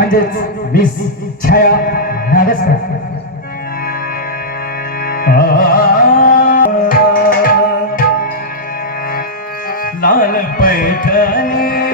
म्हणजेच मिस छाया नागस्कर. लाल पैठणी.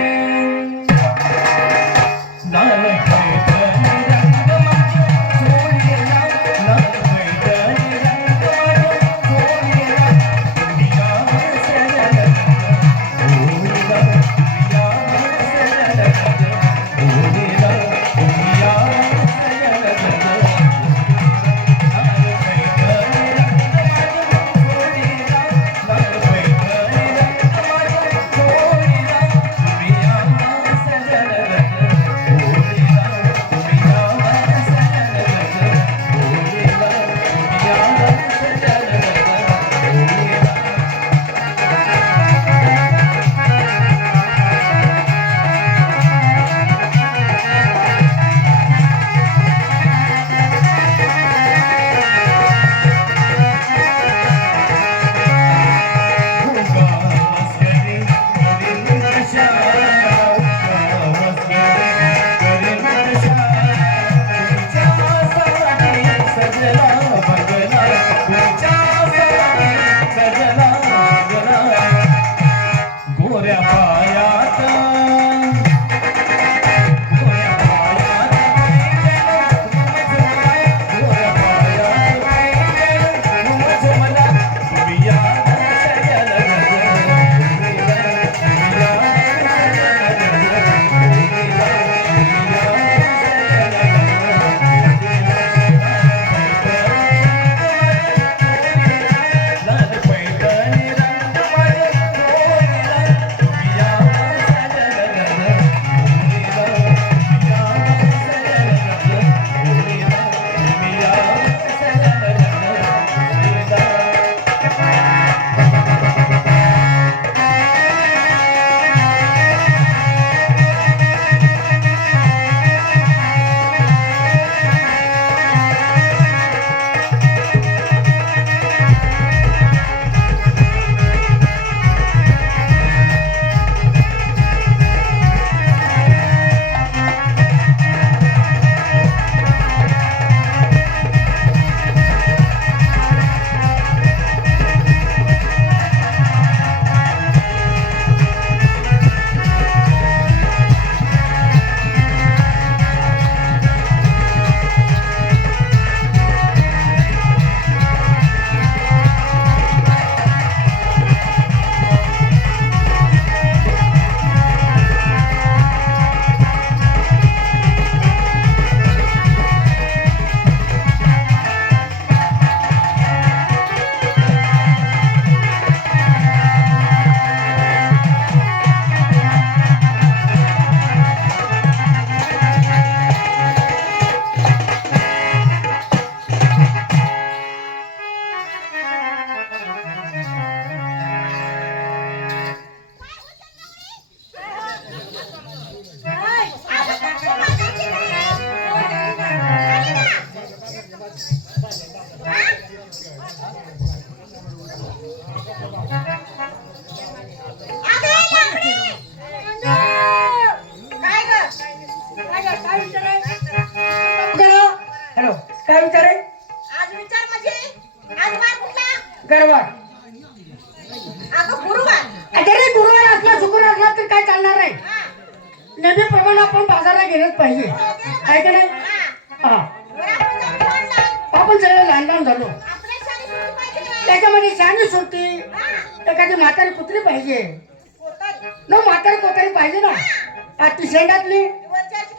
नेहमीप्रमाणे आपण बाजारला गेलंच पाहिजे. काय का नाही? हा. आपण सगळं लहान लहान झालो. त्याच्यामध्ये शाणी होती हा. एखादी म्हातारी कुत्री पाहिजे. न म्हातारी कोतारी पाहिजे ना. आ, ती शेंडातली. वरच्याची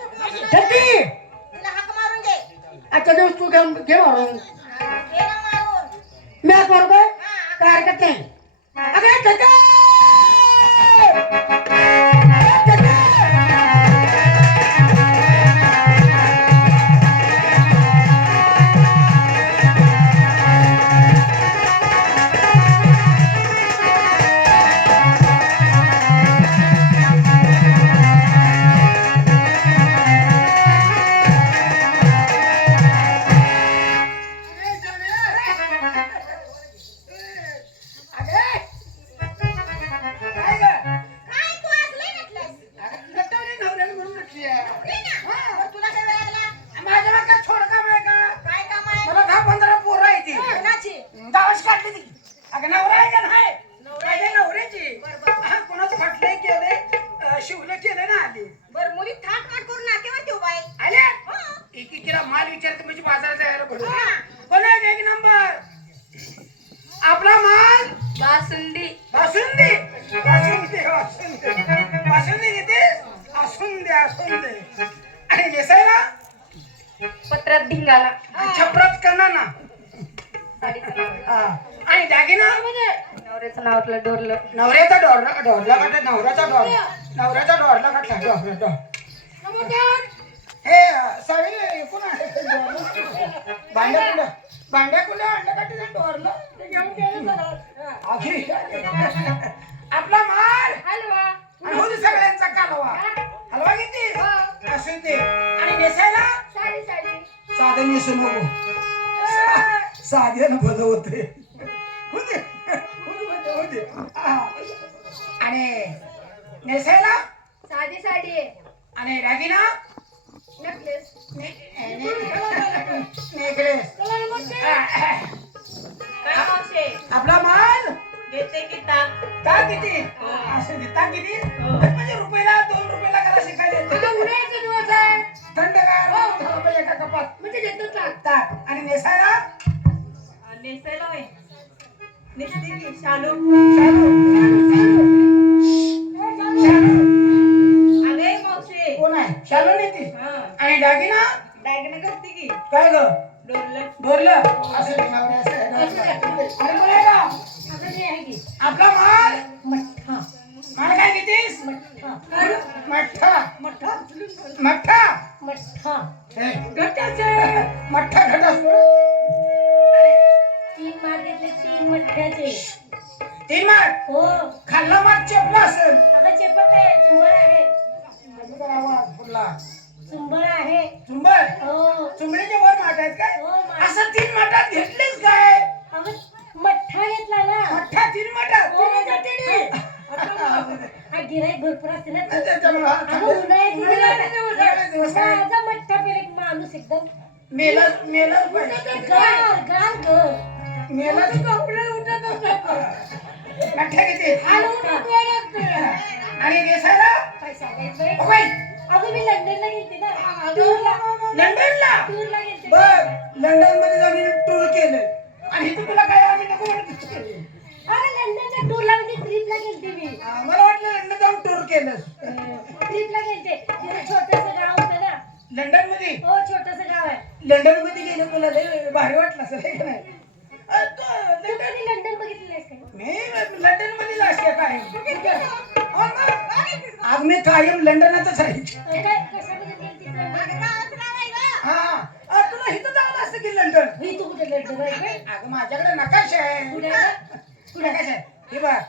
आजच्या दिवस तू घेऊन घे मारून. मारून मी आज मारू काय? काय हरकत नाही. अगं गावाच काढली ती. अगं नवरा आहे का नाही? माझ्या नवऱ्याची. हा, कोणाचं फाटलंय केलंय? अं, शिवलं केलं ना आली बर मुली थाट माट करून नाकेवरती उभा आहे. हा. एकीला माल विचारते म्हणजे बाजारात जायला पडतो. कोण आहे? एक नंबर. आपला माल? बासुंदी. बासुंदी. बासुंदी बासुंदी. बासुंदी घेते असून दे असून दे आणि नेसायला? पत्रात धिंगाला छपरात करणार ना. आणि दागिना नवऱ्याचं नाव आपलं डोरलं. नवऱ्याचा डोरला डोरला काढला नवऱ्याचा डोर. नवऱ्याचा डोरला काढला डोर डोर हे आहे? भांड्या कुंड भांड्या कुंड आणलं का तिथे डोरला? ते घेऊन गेले सगळं. आखी. आपला माल. हलवा. आणि होती सगळ्यांचा कालवा. हलवा किती? असून ते. आणि नेसायला? साडी साडी. साधं नेसून नको. होते. हा. आणि नेसायला? साधी साडी आणि रागिना नेकलेस. नेकलेस. आपला माल? घेते की ताक का किती? असं देता किती? म्हणजे रुपयाला दोन रुपयाला करा शिकायला. उन्हाळ्याचे दिवस आहे. थंडगार रुपये एका कपात. म्हणजे देतो ताक ताक आणि नेसायला? नेसायला होय नेसते की शालू. अगे मावशे. कोण आहे? शालो नेती हा. आणि दागिना डायगन करते की. काय ग? डोरलं बोरलं असं ते नवऱ्या असं आहे. अरे बोलाय का? आपला माल? मठ्ठा. माल काय घेतीस? मठ्ठा. मठ्ठा. मठ्ठा. मठ्ठा. मठ्ठा. मठ्ठा घट असतो तीन मार घेतले तीन मठ्ठ्याचे तीन माठ हो. खाल्ला माठ चेपला असेल. अगं चेपत आहे चुंबळ आहे. फुटला चुंबळ आहे. चुंबळ हो. चुंबडीचे वर माठ आहेत काय? हो असं तीन माठात मला वाटलं लंडन जाऊन टूर केलं ट्रिपला गेलते. तिथे छोटस गाव होतं ना? लंडनमध्ये हो छोटस गाव आहे. लंडनमध्ये गेलं तुला लय भारी वाटलं है का नाही? अ, तू तू लंडन कधी लंडन बघितलं का? मी लंडनमध्ये असते काय हो ना? आज मी कायम लंडनातच आहे अं, काय कशामध्ये गेलती लंडन हा अ, तुला इथं जावं असतं की लंडन? मी तू कुठे लंडन आहे? काय अगं माझ्याकडे नकाशा आहे. कुठे आहे? नकाशा आहे. हे बघ?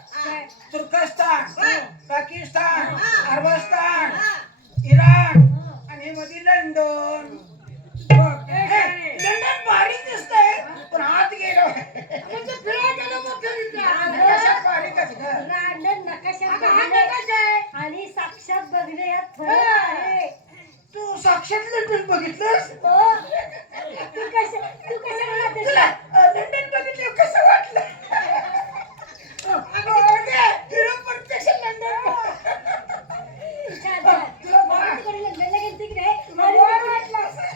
तुर्कस्तान पाकिस्तान अफगाणिस्तान इराण आणि मध्ये लंडन. हे, लंडन भारी दिसतंय पण आत गेलो. बघणं आणि साक्षात बघणं आहे. तू साक्षात लंडन बघितलंस हो तू कसं तू कसं म्हणत तुला होती? अ, लंडन बघितलं कसं वाटलं अगं, अगं, हिरो प्रत्यक्ष लंडन छान, छान. तुला बघ. मग तिकडे लंडनला गेलती की नाही? तुला बरं वाटलं असं.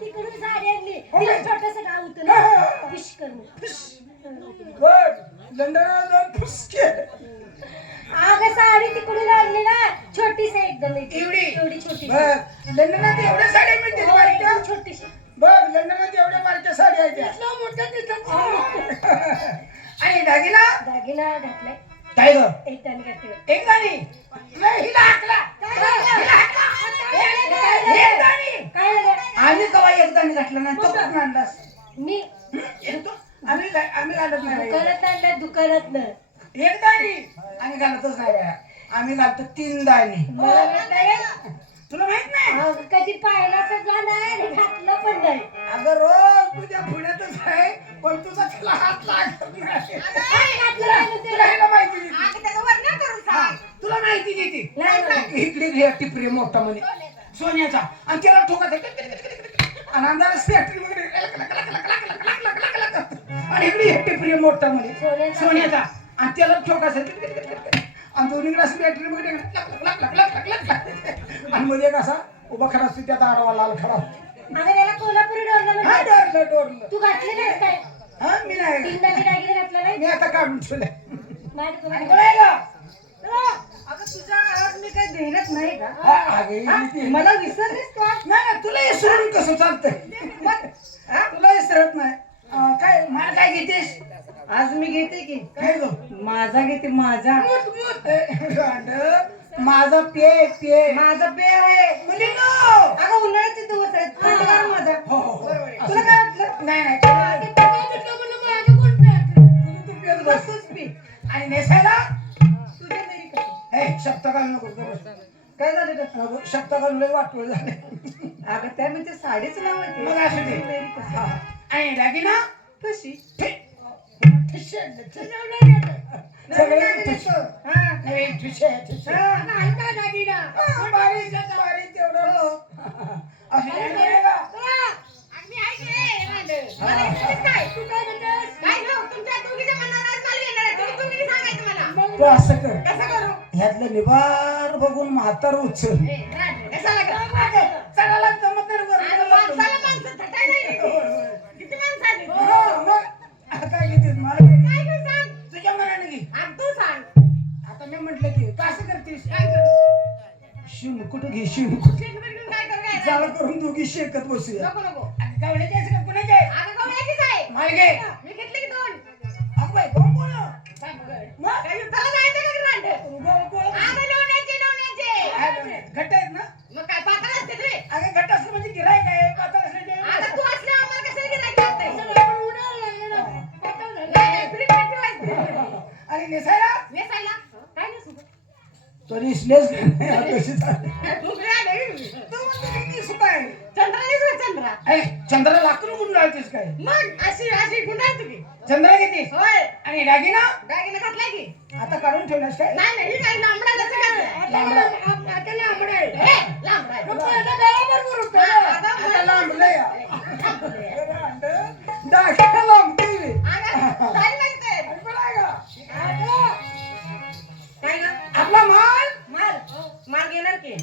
तिकडून साडी आणली हो तिला काय? छोटस गाव होतं ना हा, हा. पुष्कर लंडनला जाऊन फुसके. अगं साडी तिकडून आणली ना छोटीच आहे एकदम एक. एवढी? एवढी छोटी बघ लंडनात एवढ्या साड्या मिळतील बारक्या? छोटीशी. बघ लंडनात एवढ्या बारक्या साड्या आहेत. त्या. आणि दागिना? दागिना घातलाय. काय ग एक त्याने घातले. एक गाणी नाही, हिला हाकला. हिला हाकला. एक गाणी. काय झालं आम्ही कवा एक गाणी घातलं नाही तो कुठून आणलास. मी. हं? येतो. आम्ही आम्ही घालत नाही बाई. दुकानात आणलं दुकानात एक दाणी आम्ही घालतच नाही बाया. आम्ही घालतो तीन दाणी मला माहीत नाही. तुला माहीत नाही कधी पाहिला सुद्धा नाही आणि घातलं पण नाही अगं रोज तुझ्या पुण्यातच आहे पण तुझा तुला हात लागत नाही घातलं? तुला ह्याला माहिती देते. हा, तुला माहिती देते नाही नाही. इकडे घे टिपरी मोठा म्हणे सोन्याचा आणि त्याला ठोका आणि अंधारात फॅक्टरी वगैरे टिपरी मोठा मध्ये सोन्याचा. आणि त्याला ठोक असेल आणि दोन्ही असं बॅटरी मध्ये. आणि मध्ये एक असा उभा खरा असतो त्यात आडवा लाल खरा अगं त्याला कोल्हापुरी डोरलं म्हणतात. डोरलं डोरलं तू घातली नाहीस काय? हा मी नाही घातले. नाही? मी आता काढून आणि का? अगं तुझा आवाज मी काय देण्यात नाही का? मला विसरलीस का? नाही तुला विसरून कसं चालतंय? हा? तुला विसरत नाही. काय मला काय घेतेस? आज मी घेते की? काय गो? माझा घेते माझा. गांड, माझा पे पे माझा पे आहे. मुलीनो अगं उन्हाळ्याचे दिवस आहेत. थंडगार माझा. हो हो हो. तुला काय वाटलं? नाही नाही. काय? तू बस. तूच पी आणि नेसायला? तुझ्या हे शब्द घालू नको बरोबर. काय झालं अगं, शब्द घालून लय वाटवं झाले अगं त्या म्हणजे साडीच नाव आहे मग. असू दे. हा. आहे ठिशे. तो. हा. नवीन ठिशे, ठिशे. हा. असू करू. ह्यातलं निवार बघून म्हातार उचल. शेकत बसूया आणि गवळ्याची आहे का कुणाची आहे? मला घे अगं घातला की? आता काढून ठेवलास काय? नाही नाही ही काही लांबडा कसं घातलाय? आता लांब- आता लांबड आहे. हे, लांबडा आहे. मग आता गळाभर करू का? आता लांबलंय दागिना लांबते अगं, झाली माहिती आहे. आणि पण आहे का? काय गं? आपला माल? माल? माल घेणार की?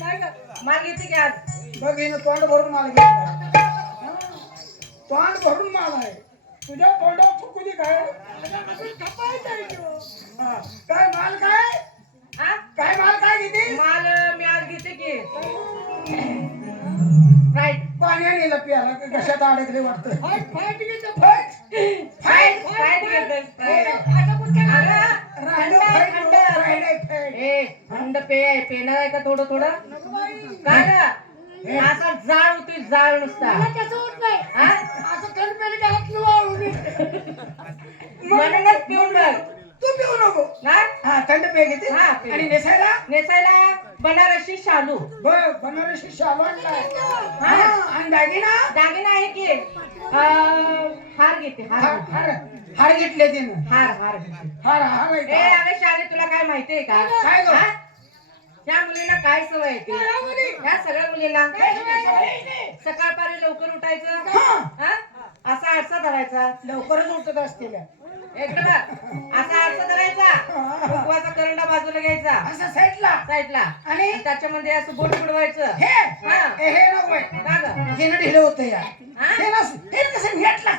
माल घेते की आज? बघ हिनं तोंड भरून माल घेतला. तोंड भरून माल आहे. तुझ्या तोंडावर थुकू दे काय हा. काय माल काय? हा? काय माल काय घेते माल मी आज घेते की. राईट पाण्या नेलं प्याला कशात अडकले वाटतं. फाईट फाईट फाईट राहिलं फाईट फाईट. ए थंड पे आहे. पेणार आहे का थोडं थोडं? काय गं? असा जाळ होतोय जाळ नुसता. हा? येते. म्हणूनच पिऊन बघ तू पिऊ नको हा? हा थंड पे घेते हा. आणि नेसायला नेसायला बनारसी शालू बघ बनारसी शाल आणलाय. हा, आणि दागिना दागिना आहे की अं, हार घेते हार हार घेते. हार हार घेतले तिनं हार हार घेते हार हार आहे ए का? अरे शाले तुला काय माहितीये का काय गं? हा? त्या मुलीला काय सवय आहे ती या सगळ्या मुलीला सकाळपारी लवकर उठायचं हा. हा? असा आरसा धरायचा लवकरच उठत असतील. इकडे बघ असा आरसा धरायचा कुंकवाचा करंडा बाजूला घ्यायचा. असं साईडला. साईडला. आणि त्याच्यामध्ये असं बोट बुडवायचं. हे हा. हे हे नको बाई. का ग? हे ना ढिलं होतं या. हा? हे नसू हे कसं नेटला.